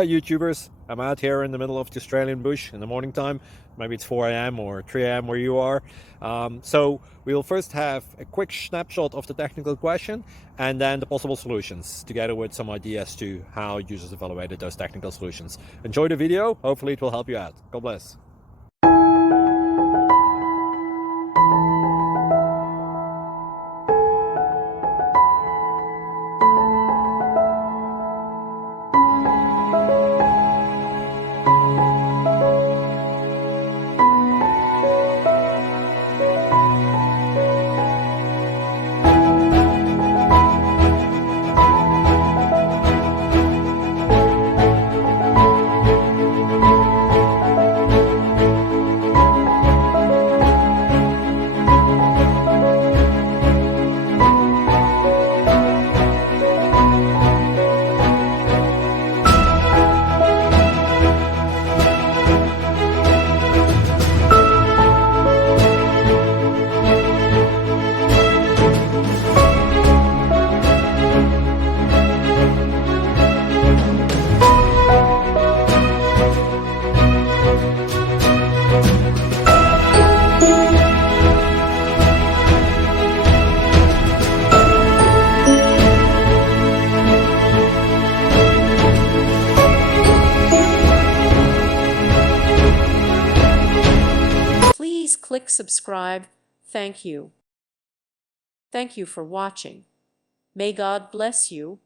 Hi YouTubers, I'm out here in the middle of the Australian bush in the morning time. Maybe it's 4 a.m. or 3 a.m. where you are. So we'll first have a quick snapshot of the technical question and then the possible solutions, together with some ideas to how users evaluated those technical solutions. Enjoy the video, hopefully it will help you out. God bless. Please click subscribe. Thank you. Thank you for watching. May God bless you.